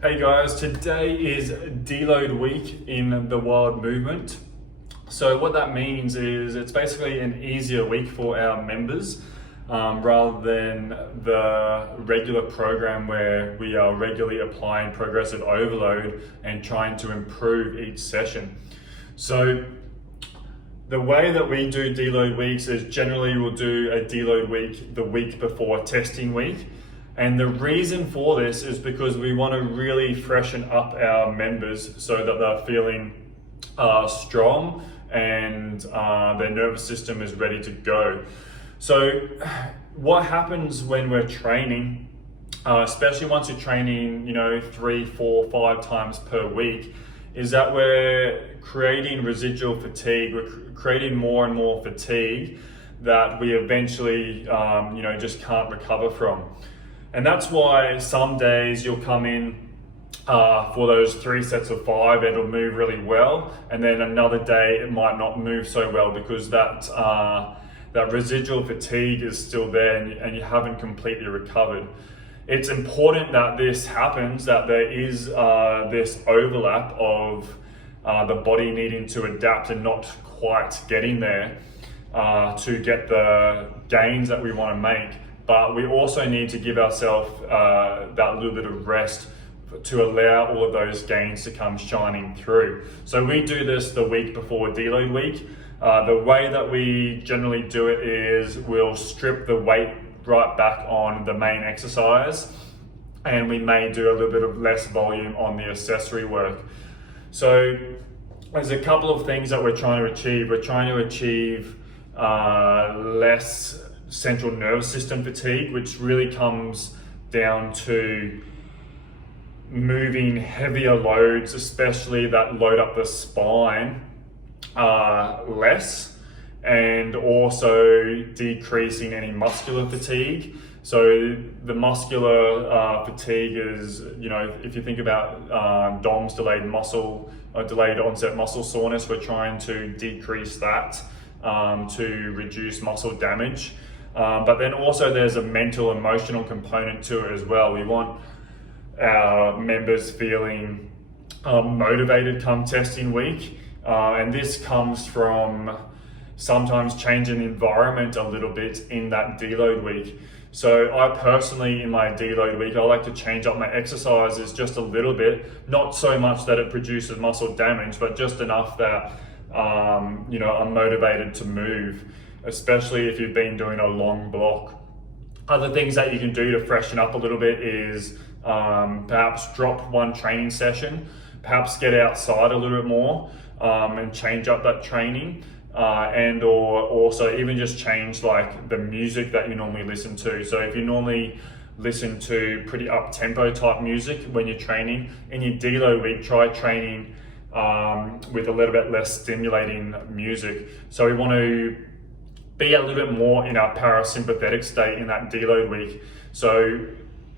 Hey guys, today is Deload week in the Wild Movement. So what that means is it's basically an easier week for our members rather than the regular program where we are regularly applying progressive overload and trying to improve each session. So the way that we do deload weeks is generally we'll do a deload week the week before testing week. And the reason for this is because we want to really freshen up our members so that they're feeling strong and their nervous system is ready to go. So what happens when we're training, especially once you're training, 3, 4, 5 times per week, is that we're creating residual fatigue. We're creating more and more fatigue that we eventually, just can't recover from. And that's why some days you'll come in for those 3 sets of 5, it'll move really well. And then another day it might not move so well because that residual fatigue is still there and you haven't completely recovered. It's important that this happens, that there is this overlap of the body needing to adapt and not quite getting there to get the gains that we want to make. But we also need to give ourselves that little bit of rest to allow all of those gains to come shining through. So we do this the week before deload week. The way that we generally do it is we'll strip the weight right back on the main exercise, and we may do a little bit of less volume on the accessory work. So there's a couple of things that we're trying to achieve. We're trying to achieve less central nervous system fatigue, which really comes down to moving heavier loads, especially that load up the spine, less, and also decreasing any muscular fatigue. So the muscular fatigue is, if you think about DOMS, delayed onset muscle soreness, we're trying to decrease that to reduce muscle damage. But then also there's a mental, emotional component to it as well. We want our members feeling motivated come testing week. And this comes from sometimes changing the environment a little bit in that deload week. So I personally, in my deload week, I like to change up my exercises just a little bit, not so much that it produces muscle damage, but just enough that I'm motivated to move, especially if you've been doing a long block. Other things that you can do to freshen up a little bit is perhaps drop one training session, perhaps get outside a little bit more and change up that training, and or also even just change like the music that you normally listen to. So if you normally listen to pretty up-tempo type music when you're training, in your deload week, try training with a little bit less stimulating music. So we want to be a little bit more in our parasympathetic state in that deload week. So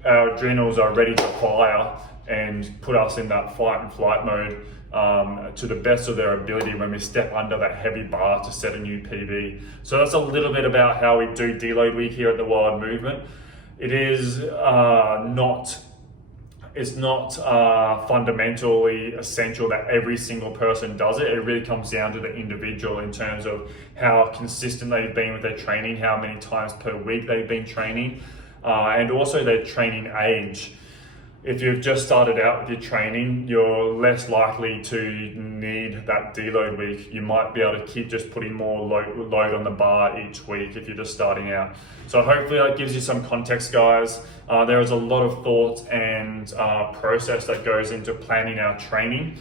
our adrenals are ready to fire and put us in that fight and flight mode to the best of their ability when we step under that heavy bar to set a new PB. So that's a little bit about how we do deload week here at the Wild Movement. It is it's not fundamentally essential that every single person does it. It really comes down to the individual in terms of how consistent they've been with their training, how many times per week they've been training, and also their training age. If you've just started out with your training, you're less likely to need that deload week. You might be able to keep just putting more load on the bar each week if you're just starting out. So hopefully that gives you some context, guys. There is a lot of thought and process that goes into planning our training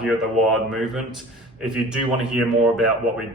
here at the Wild Movement. If you do want to hear more about what we